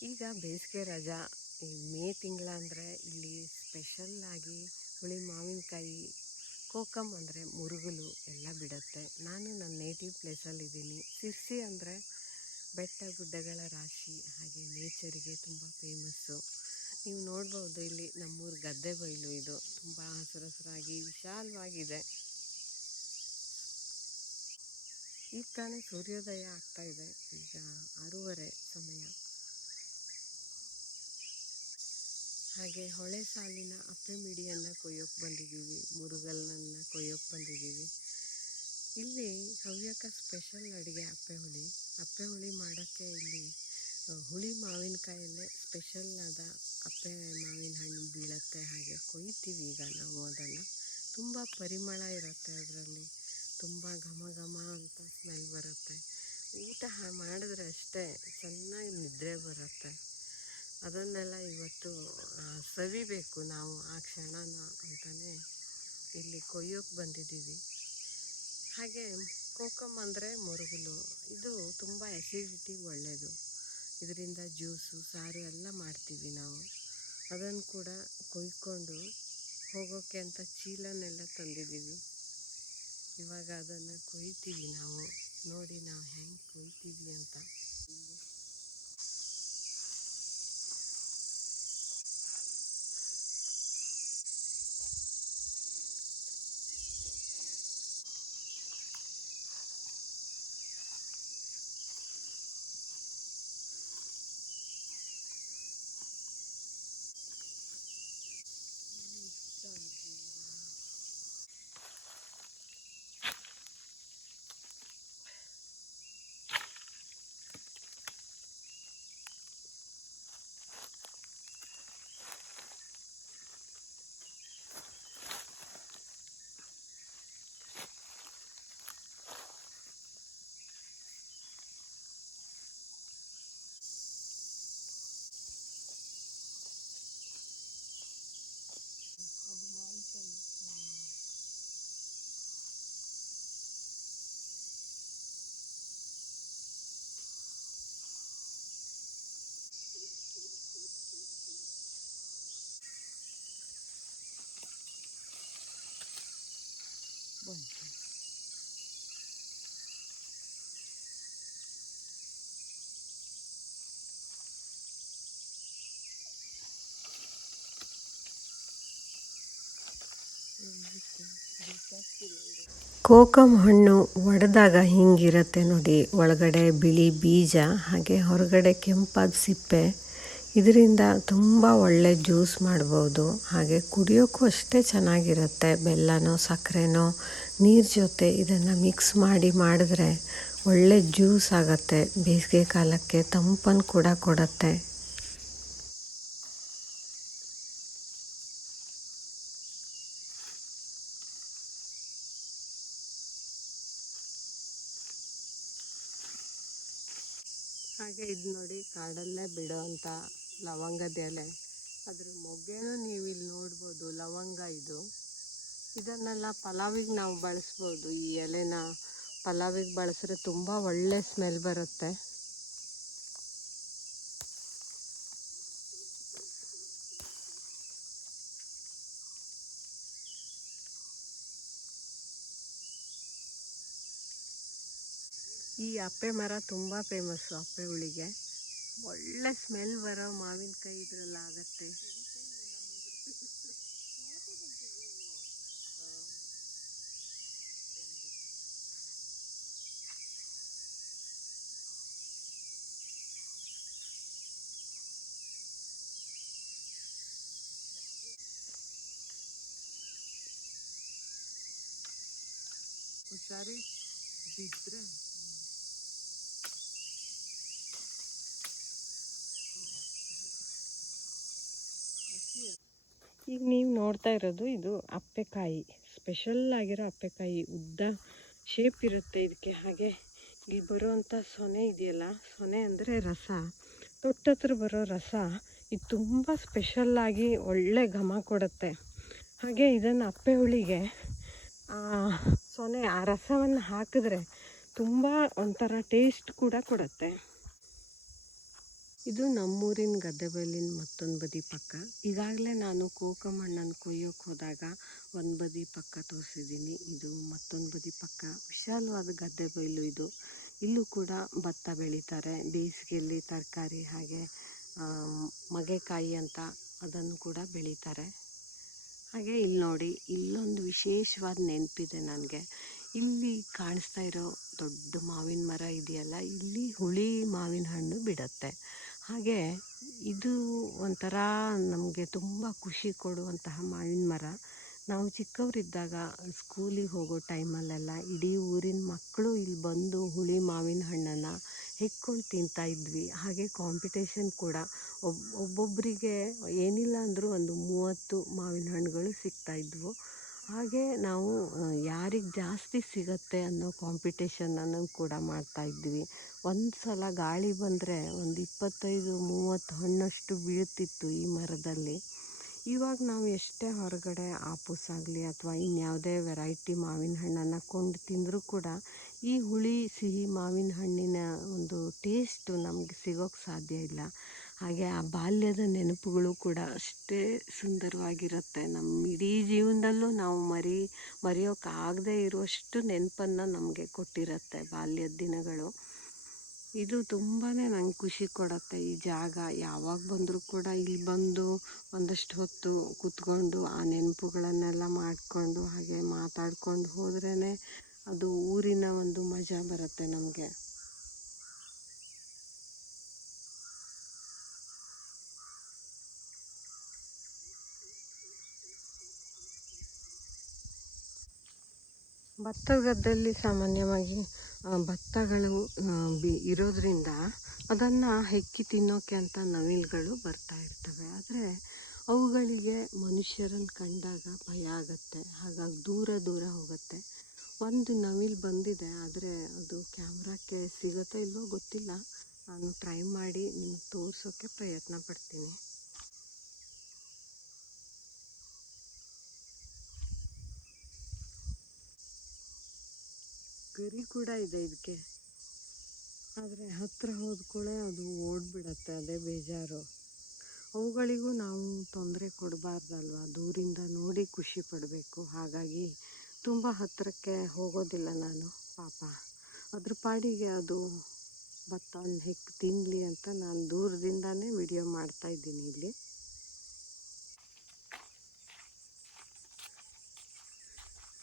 ರಜಾ. ಈ ಮೇ ತಿಂಗಳ ಅಂದರೆ ಇಲ್ಲಿ ಸ್ಪೆಷಲ್ಲಾಗಿ ಹುಳಿ ಮಾವಿನಕಾಯಿ ಕೋಕಮ್ ಅಂದರೆ ಮುರುಗಲು ಎಲ್ಲ ಬಿಡುತ್ತೆ. ನಾನು ನನ್ನ ನೇಟಿವ್ ಪ್ಲೇಸಲ್ಲಿದ್ದೀನಿ ಸಿರ್ಸಿ ಅಂದರೆ ಬೆಟ್ಟ ಗುಡ್ಡಗಳ ರಾಶಿ, ಹಾಗೆ ನೇಚರಿಗೆ ತುಂಬ ಫೇಮಸ್ಸು ನೀವು ನೋಡ್ಬೋದು ಇಲ್ಲಿ ನಮ್ಮೂರು ಗದ್ದೆ ಬಯಲು ಇದು. ತುಂಬ ಹಸಿರು ಹಸಿರಾಗಿ ವಿಶಾಲವಾಗಿದೆ. ಈಗ ತಾನೇ ಸೂರ್ಯೋದಯ ಆಗ್ತಾ ಇದೆ. ಈಗ ಆರೂವರೆ ಸಮಯ. ಹಾಗೆ ಹೊಳೆ ಸಾಲಿನ ಅಪ್ಪೆ ಮಿಡಿಯನ್ನು ಕೊಯ್ಯೋಕೆ ಬಂದಿದ್ದೀವಿ, ಮುರುಗಲ್ನನ್ನು ಕೊಯ್ಯೋಕೆ ಬಂದಿದ್ದೀವಿ. ಇಲ್ಲಿ ಹವ್ಯಕ ಸ್ಪೆಷಲ್ ಅಡುಗೆ ಅಪ್ಪೆ ಹುಳಿ. ಅಪ್ಪೆ ಹುಳಿ ಮಾಡೋಕ್ಕೆ ಇಲ್ಲಿ ಹುಳಿ ಮಾವಿನಕಾಯಲ್ಲೇ ಸ್ಪೆಷಲ್ ಆದ ಅಪ್ಪೆ ಮಾವಿನ ಹಣ್ಣು ಬೀಳತ್ತೆ, ಹಾಗೆ ಕೊಯ್ತೀವಿ ಈಗ ನಾವು ಅದನ್ನು. ತುಂಬ ಪರಿಮಳ ಇರುತ್ತೆ ಅದರಲ್ಲಿ. ತುಂಬ ಘಮ ಘಮ ಅಂತ ಸ್ಮೆಲ್ ಬರುತ್ತೆ. ಊಟ ಮಾಡಿದ್ರೆ ಅಷ್ಟೇ, ಚೆನ್ನಾಗಿ ನಿದ್ರೆ ಬರುತ್ತೆ. ಅದನ್ನೆಲ್ಲ ಇವತ್ತು ಸವಿಬೇಕು ನಾವು ಆ ಕ್ಷಣನ ಅಂತಲೇ ಇಲ್ಲಿ ಕೊಯ್ಯೋಕ್ಕೆ ಬಂದಿದ್ದೀವಿ. ಹಾಗೆ ಕೋಕಮ್ ಅಂದರೆ ಮುರುಗುಲು, ಇದು ತುಂಬ ಎಸಿಡಿಟಿ ಒಳ್ಳೆಯದು ಇದರಿಂದ ಜ್ಯೂಸು, ಸಾರು ಎಲ್ಲ ಮಾಡ್ತೀವಿ ನಾವು. ಅದನ್ನು ಕೂಡ ಕೊಯ್ಕೊಂಡು ಹೋಗೋಕ್ಕೆ ಅಂತ ಚೀಲನೆಲ್ಲ ತಂದಿದ್ದೀವಿ. ಇವಾಗ ಅದನ್ನು ಕೊಯ್ತೀವಿ ನಾವು. ನೋಡಿ ನಾವು ಹೆಂಗೆ ಕೊಯ್ತೀವಿ ಅಂತ. ಕೋಕಮ್ ಹಣ್ಣು ಒಡೆದಾಗ ಹಿಂಗಿರುತ್ತೆ ನೋಡಿ. ಒಳಗಡೆ ಬಿಳಿ ಬೀಜ, ಹಾಗೆ ಹೊರಗಡೆ ಕೆಂಪಾದ ಸಿಪ್ಪೆ. ಇದರಿಂದ ತುಂಬ ಒಳ್ಳೆ ಜ್ಯೂಸ್ ಮಾಡ್ಬೋದು. ಹಾಗೆ ಕುಡಿಯೋಕ್ಕೂ ಅಷ್ಟೇ ಚೆನ್ನಾಗಿರುತ್ತೆ. ಬೆಲ್ಲನೋ, ಸಕ್ಕರೆನೋ, ನೀರು ಜೊತೆ ಇದನ್ನು ಮಿಕ್ಸ್ ಮಾಡಿ ಮಾಡಿದ್ರೆ ಒಳ್ಳೆ ಜ್ಯೂಸ್ ಆಗುತ್ತೆ. ಬೇಸಿಗೆ ಕಾಲಕ್ಕೆ ತಂಪನ್ನು ಕೂಡ ಕೊಡುತ್ತೆ. ಕಾಡಲ್ಲೇ ಬಿಡೋವಂಥ ಲವಂಗದ ಎಲೆ. ಅದ್ರ ಮೊಗ್ಗೆನೂ ನೀವು ಇಲ್ಲಿ ನೋಡ್ಬೋದು, ಲವಂಗ ಇದು. ಇದನ್ನೆಲ್ಲ ಪಲಾವಿಗೆ ನಾವು ಬಳಸ್ಬೋದು. ಈ ಎಲೆನ ಪಲಾವಿಗೆ ಬಳಸಿದ್ರೆ ತುಂಬ ಒಳ್ಳೆ ಸ್ಮೆಲ್ ಬರುತ್ತೆ. ಈ ಅಪ್ಪೆ ಮರ ತುಂಬ ಫೇಮಸ್ಸು ಅಪ್ಪೆ ಹುಳಿಗೆ. ಒಳ್ಳೆ ಸ್ಮೆಲ್ ಬರೋ ಮಾವಿನಕಾಯಿ ಇದ್ರಲ್ಲಿ ಆಗತ್ತೆ. ಹುಷಾರಿ? ಬಿದ್ದರೆ ಈಗ ನೀವು ನೋಡ್ತಾ ಇರೋದು ಇದು ಅಪ್ಪೆಕಾಯಿ. ಸ್ಪೆಷಲ್ ಆಗಿರೋ ಅಪ್ಪೆಕಾಯಿ. ಉದ್ದ ಶೇಪ್ ಇರುತ್ತೆ ಇದಕ್ಕೆ. ಹಾಗೆ ಇಲ್ಲಿ ಬರುವಂಥ ಸೊನೆ ಇದೆಯಲ್ಲ, ಸೊನೆ ಅಂದರೆ ರಸ. ತೊಟ್ಟತ್ರ ಬರೋ ರಸ. ಇದು ತುಂಬ ಸ್ಪೆಷಲ್ಲಾಗಿ ಒಳ್ಳೆ ಘಮ ಕೊಡುತ್ತೆ. ಹಾಗೆ ಇದನ್ನು ಅಪ್ಪೆ ಹುಳಿಗೆ ಸೊನೆ, ಆ ರಸವನ್ನು ಹಾಕಿದ್ರೆ ತುಂಬ ಒಂಥರ ಟೇಸ್ಟ್ ಕೂಡ ಕೊಡುತ್ತೆ. ಇದು ನಮ್ಮೂರಿನ ಗದ್ದೆ ಬೈಲಿನ ಮತ್ತೊಂದು ಬದಿ ಪಕ್ಕ. ಈಗಾಗಲೇ ನಾನು ಕೋಕಮಣ್ಣನ್ನು ಕೊಯ್ಯೋಕೆ ಹೋದಾಗ ಒಂದು ಬದಿ ಪಕ್ಕ ತೋರಿಸಿದ್ದೀನಿ. ಇದು ಮತ್ತೊಂದು ಬದಿ ಪಕ್ಕ. ವಿಶಾಲವಾದ ಗದ್ದೆ ಬೈಲು ಇದು. ಇಲ್ಲೂ ಕೂಡ ಭತ್ತ ಬೆಳೀತಾರೆ. ಬೇಸಿಗೆಯಲ್ಲಿ ತರಕಾರಿ ಹಾಗೆ ಮಗೆಕಾಯಿ ಅಂತ ಅದನ್ನು ಕೂಡ ಬೆಳೀತಾರೆ. ಹಾಗೆ ಇಲ್ಲಿ ನೋಡಿ, ಇಲ್ಲೊಂದು ವಿಶೇಷವಾದ ನೆನಪಿದೆ ನನಗೆ. ಇಲ್ಲಿ ಕಾಣಿಸ್ತಾ ಇರೋ ದೊಡ್ಡ ಮಾವಿನ ಮರ ಇದೆಯಲ್ಲ, ಇಲ್ಲಿ ಹುಳಿ ಮಾವಿನ ಹಣ್ಣು ಬಿಡತ್ತೆ. ಹಾಗೆ ಇದು ಒಂಥರ ನಮಗೆ ತುಂಬ ಖುಷಿ ಕೊಡುವಂತಹ ಮಾವಿನ ಮರ. ನಾವು ಚಿಕ್ಕವರಿದ್ದಾಗ ಸ್ಕೂಲಿಗೆ ಹೋಗೋ ಟೈಮಲ್ಲೆಲ್ಲ ಇಡೀ ಊರಿನ ಮಕ್ಕಳು ಇಲ್ಲಿ ಬಂದು ಹುಳಿ ಮಾವಿನ ಹಣ್ಣನ್ನು ಹೆಕ್ಕೊಂಡು ತಿಂತಾ ಇದ್ವಿ. ಹಾಗೆ ಕಾಂಪಿಟೇಷನ್ ಕೂಡ ಒಬ್ಬ ಒಬ್ಬೊಬ್ಬರಿಗೆ ಏನಿಲ್ಲ ಅಂದರೂ ಒಂದು ಮೂವತ್ತು ಮಾವಿನ ಹಣ್ಣುಗಳು ಸಿಗ್ತಾಯಿದ್ವು ಹಾಗೆ ನಾವು ಯಾರಿಗೆ ಜಾಸ್ತಿ ಸಿಗತ್ತೆ ಅನ್ನೋ ಕಾಂಪಿಟೇಷನನ್ನು ಕೂಡ ಮಾಡ್ತಾ ಇದ್ವಿ. ಒಂದು ಸಲ ಗಾಳಿ ಬಂದರೆ ಒಂದು ಇಪ್ಪತ್ತೈದು, ಮೂವತ್ತು ಹಣ್ಣಷ್ಟು ಬೀಳ್ತಿತ್ತು ಈ ಮರದಲ್ಲಿ. ಇವಾಗ ನಾವು ಎಷ್ಟೇ ಹೊರಗಡೆ ಆಪೂಸ್ ಆಗಲಿ ಅಥವಾ ಇನ್ಯಾವುದೇ ವೆರೈಟಿ ಮಾವಿನ ಹಣ್ಣನ್ನು ಕೊಂಡು ತಿಂದರೂ ಕೂಡ ಈ ಹುಳಿ, ಸಿಹಿ ಮಾವಿನ ಹಣ್ಣಿನ ಒಂದು ಟೇಸ್ಟು ನಮಗೆ ಸಿಗೋಕ್ಕೆ ಸಾಧ್ಯ ಇಲ್ಲ. ಹಾಗೆ ಆ ಬಾಲ್ಯದ ನೆನಪುಗಳು ಕೂಡ ಅಷ್ಟೇ ಸುಂದರವಾಗಿರುತ್ತೆ. ನಮ್ಮ ಇಡೀ ಜೀವನದಲ್ಲೂ ನಾವು ಮರಿ ಮರೆಯೋಕ್ಕಾಗದೇ ಇರುವಷ್ಟು ನೆನಪನ್ನು ನಮಗೆ ಕೊಟ್ಟಿರುತ್ತೆ ಬಾಲ್ಯದ ದಿನಗಳು. ಇದು ತುಂಬಾ ನಂಗೆ ಖುಷಿ ಕೊಡುತ್ತೆ ಈ ಜಾಗ. ಯಾವಾಗ ಬಂದರೂ ಕೂಡ ಇಲ್ಲಿ ಬಂದು ಒಂದಷ್ಟು ಹೊತ್ತು ಕೂತ್ಕೊಂಡು ಆ ನೆನಪುಗಳನ್ನೆಲ್ಲ ಮಾಡಿಕೊಂಡು ಹಾಗೆ ಮಾತಾಡ್ಕೊಂಡು ಹೋದ್ರೇ ಅದು ಊರಿನ ಒಂದು ಮಜಾ ಬರುತ್ತೆ ನಮಗೆ. ಭತ್ತ ಗದ್ದೆಯಲ್ಲಿ ಸಾಮಾನ್ಯವಾಗಿ ಭತ್ತಗಳು ಬಿ, ಇರೋದರಿಂದ ಅದನ್ನು ಹೆಕ್ಕಿ ತಿನ್ನೋಕ್ಕೆ ಅಂತ ನವಿಲುಗಳು ಬರ್ತಾ ಇರ್ತವೆ. ಆದರೆ ಅವುಗಳಿಗೆ ಮನುಷ್ಯರನ್ನು ಕಂಡಾಗ ಭಯ ಆಗುತ್ತೆ. ಹಾಗಾಗಿ ದೂರ ದೂರ ಹೋಗುತ್ತೆ. ಒಂದು ನವಿಲು ಬಂದಿದೆ, ಆದರೆ ಅದು ಕ್ಯಾಮ್ರಾಕ್ಕೆ ಸಿಗುತ್ತೋ ಇಲ್ವೋ ಗೊತ್ತಿಲ್ಲ. ನಾನು ಟ್ರೈ ಮಾಡಿ ನಿಮ್ಗೆ ತೋರಿಸೋಕ್ಕೆ ಪ್ರಯತ್ನ ಪಡ್ತೀನಿ. ಗರಿ ಕೂಡ ಇದೆ ಇದಕ್ಕೆ ಆದರೆ ಹತ್ತಿರ ಹೋದ ಅದು ಓಡ್ಬಿಡತ್ತೆ, ಅದೇ ಬೇಜಾರು. ಅವುಗಳಿಗೂ ನಾವು ತೊಂದರೆ ಕೊಡಬಾರ್ದಲ್ವ? ದೂರಿಂದ ನೋಡಿ ಖುಷಿ ಪಡಬೇಕು. ಹಾಗಾಗಿ ತುಂಬ ಹತ್ತಿರಕ್ಕೆ ಹೋಗೋದಿಲ್ಲ ನಾನು, ಪಾಪ. ಅದ್ರ ಪಾಡಿಗೆ ಅದು ಭತ್ತವನ್ನು ಹೆಕ್ಕಿ ತಿನ್ನಲಿ ಅಂತ ನಾನು ದೂರದಿಂದನೇ ವಿಡಿಯೋ ಮಾಡ್ತಾಯಿದ್ದೀನಿ ಇಲ್ಲಿ.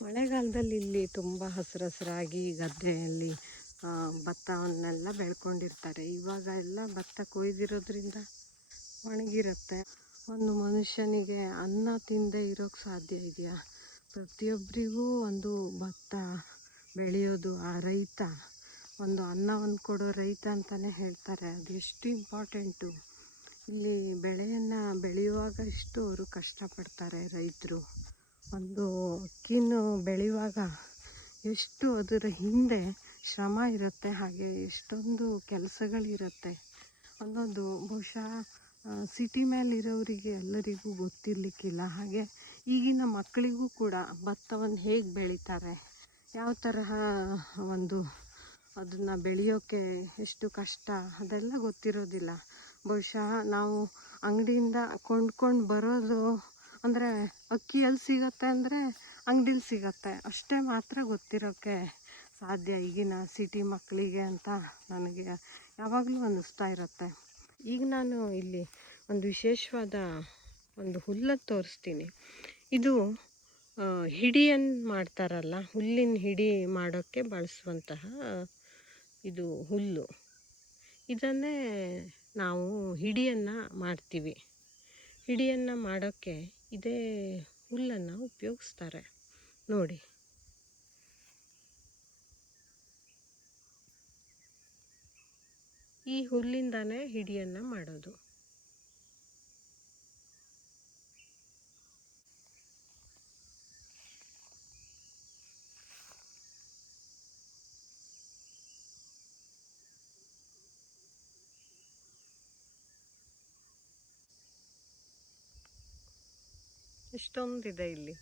ಮಳೆಗಾಲದಲ್ಲಿ ಇಲ್ಲಿ ತುಂಬ ಹಸಿರು ಹಸಿರಾಗಿ ಗದ್ದೆಯಲ್ಲಿ ಭತ್ತವನ್ನೆಲ್ಲ ಬೆಳ್ಕೊಂಡಿರ್ತಾರೆ. ಇವಾಗ ಎಲ್ಲ ಭತ್ತ ಕೊಯ್ದಿರೋದ್ರಿಂದ ಒಣಗಿರುತ್ತೆ. ಒಂದು ಮನುಷ್ಯನಿಗೆ ಅನ್ನ ತಿಂದೆ ಇರೋಕ್ಕೆ ಸಾಧ್ಯ ಇದೆಯಾ? ಪ್ರತಿಯೊಬ್ಬರಿಗೂ ಒಂದು ಭತ್ತ ಬೆಳೆಯೋದು ಆ ರೈತ. ಒಂದು ಅನ್ನವನ್ನು ಕೊಡೋ ರೈತ ಅಂತಲೇ ಹೇಳ್ತಾರೆ. ಅದು ಎಷ್ಟು ಇಂಪಾರ್ಟೆಂಟು. ಇಲ್ಲಿ ಬೆಳೆಯನ್ನು ಬೆಳೆಯುವಾಗ ಇಷ್ಟು ಅವರು ಕಷ್ಟಪಡ್ತಾರೆ ರೈತರು. ಒಂದು ಅಕ್ಕಿನೂ ಬೆಳೆಯುವಾಗ ಎಷ್ಟು ಅದರ ಹಿಂದೆ ಶ್ರಮ ಇರುತ್ತೆ, ಹಾಗೆ ಎಷ್ಟೊಂದು ಕೆಲಸಗಳಿರುತ್ತೆ. ಅನ್ನೋದು ಬಹುಶಃ ಸಿಟಿ ಮೇಲಿರೋರಿಗೆ ಎಲ್ಲರಿಗೂ ಗೊತ್ತಿರಲಿಕ್ಕಿಲ್ಲ. ಹಾಗೆ ಈಗಿನ ಮಕ್ಕಳಿಗೂ ಕೂಡ ಭತ್ತವನ್ನು ಹೇಗೆ ಬೆಳೀತಾರೆ, ಯಾವ ತರಹ ಒಂದು ಅದನ್ನು ಬೆಳೆಯೋಕ್ಕೆ ಎಷ್ಟು ಕಷ್ಟ, ಅದೆಲ್ಲ ಗೊತ್ತಿರೋದಿಲ್ಲ. ಬಹುಶಃ ನಾವು ಅಂಗಡಿಯಿಂದ ಕೊಂಡ್ಕೊಂಡು ಬರೋದು ಅಂದರೆ ಅಕ್ಕಿ ಎಲ್ಲಿ ಸಿಗತ್ತೆ ಅಂದರೆ ಅಂಗಡಿಲಿ ಸಿಗತ್ತೆ. ಅಷ್ಟೇ ಮಾತ್ರ ಗೊತ್ತಿರೋಕ್ಕೆ ಸಾಧ್ಯ ಈಗಿನ ಸಿಟಿ ಮಕ್ಕಳಿಗೆ ಅಂತ ನನಗೆ ಯಾವಾಗಲೂ ಅನ್ನಿಸ್ತಾ ಇರುತ್ತೆ. ಈಗ ನಾನು ಇಲ್ಲಿ ಒಂದು ವಿಶೇಷವಾದ ಒಂದು ಹುಲ್ಲನ್ನು ತೋರಿಸ್ತೀನಿ. ಇದು ಹಿಡಿಯನ್ನು ಮಾಡ್ತಾರಲ್ಲ, ಹುಲ್ಲಿನ ಹಿಡಿ ಮಾಡೋಕ್ಕೆ ಬಳಸುವಂತಹ ಇದು ಹುಲ್ಲು. ಇದನ್ನೇ ನಾವು ಹಿಡಿಯನ್ನು ಮಾಡ್ತೀವಿ. ಹಿಡಿಯನ್ನು ಮಾಡೋಕ್ಕೆ ಇದೇ ಹುಲ್ಲನ್ನು ಉಪಯೋಗಿಸ್ತಾರೆ. ನೋಡಿ. ಈ ಹುಲ್ಲಿಂದಾನೇ ಹಿಡಿಯನ್ನು ಮಾಡೋದು. ಇಷ್ಟೊಂದಿದೆ ಇಲ್ಲಿ.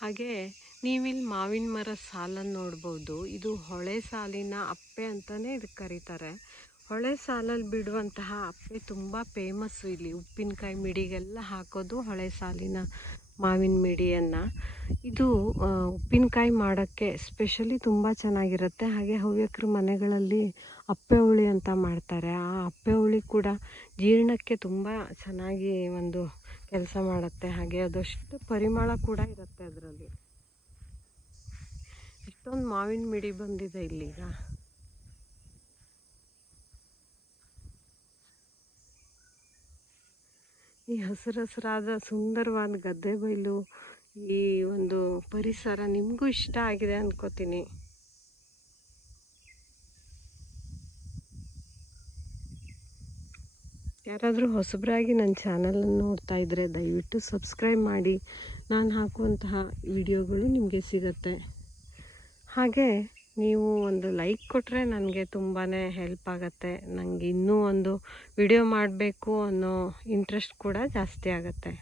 ಹಾಗೆ ನೀವಿಲ್ಲಿ ಮಾವಿನ ಮರ ಸಾಲನ್ನು ನೋಡ್ಬೋದು. ಇದು ಹೊಳೆ ಸಾಲಿನ ಅಪ್ಪೆ ಅಂತಲೇ ಇದಕ್ಕೆ ಕರೀತಾರೆ. ಹೊಳೆ ಸಾಲಲ್ಲಿ ಬಿಡುವಂತಹ ಅಪ್ಪೆ ತುಂಬ ಫೇಮಸ್ಸು ಇಲ್ಲಿ. ಉಪ್ಪಿನಕಾಯಿ ಮಿಡಿಗೆಲ್ಲ ಹಾಕೋದು ಹೊಳೆ ಸಾಲಿನ ಮಾವಿನ ಮಿಡಿಯನ್ನು. ಇದು ಉಪ್ಪಿನಕಾಯಿ ಮಾಡೋಕ್ಕೆ ಸ್ಪೆಷಲಿ ತುಂಬ ಚೆನ್ನಾಗಿರುತ್ತೆ. ಹಾಗೆ ಹವ್ಯಕರು ಮನೆಗಳಲ್ಲಿ ಅಪ್ಪೆ ಹುಳಿ ಅಂತ ಮಾಡ್ತಾರೆ. ಆ ಅಪ್ಪೆ ಹುಳಿ ಕೂಡ ಜೀರ್ಣಕ್ಕೆ ತುಂಬ ಚೆನ್ನಾಗಿ ಒಂದು ಕೆಲಸ ಮಾಡುತ್ತೆ. ಹಾಗೆ ಅದಷ್ಟು ಪರಿಮಳ ಕೂಡ ಇರುತ್ತೆ ಅದರಲ್ಲಿ. ಇಷ್ಟೊಂದು ಮಾವಿನ ಮಿಡಿ ಬಂದಿದೆ ಇಲ್ಲಿಗ. ಈ ಹಸಿರು ಹಸಿರಾದ ಸುಂದರವಾದ ಗದ್ದೆ ಬೈಲು ಈ ಒಂದು ಪರಿಸರ ನಿಮಗೂ ಇಷ್ಟ ಆಗಿದೆ ಅನ್ಕೋತೀನಿ. ಯಾರಾದರೂ ಹೊಸಬರಾಗಿ ನನ್ನ ಚಾನಲನ್ನು ನೋಡ್ತಾ ಇದ್ದರೆ ದಯವಿಟ್ಟು ಸಬ್ಸ್ಕ್ರೈಬ್ ಮಾಡಿ. ನಾನು ಹಾಕುವಂತಹ ವಿಡಿಯೋಗಳು ನಿಮಗೆ ಸಿಗುತ್ತೆ. ಹಾಗೆ ನೀವು ಒಂದು ಲೈಕ್ ಕೊಟ್ಟರೆ ನನಗೆ ತುಂಬಾ ಹೆಲ್ಪ್ ಆಗುತ್ತೆ. ನನಗೆ ಇನ್ನೂ ಒಂದು ವಿಡಿಯೋ ಮಾಡಬೇಕು ಅನ್ನೋ ಇಂಟ್ರೆಸ್ಟ್ ಕೂಡ ಜಾಸ್ತಿ ಆಗುತ್ತೆ.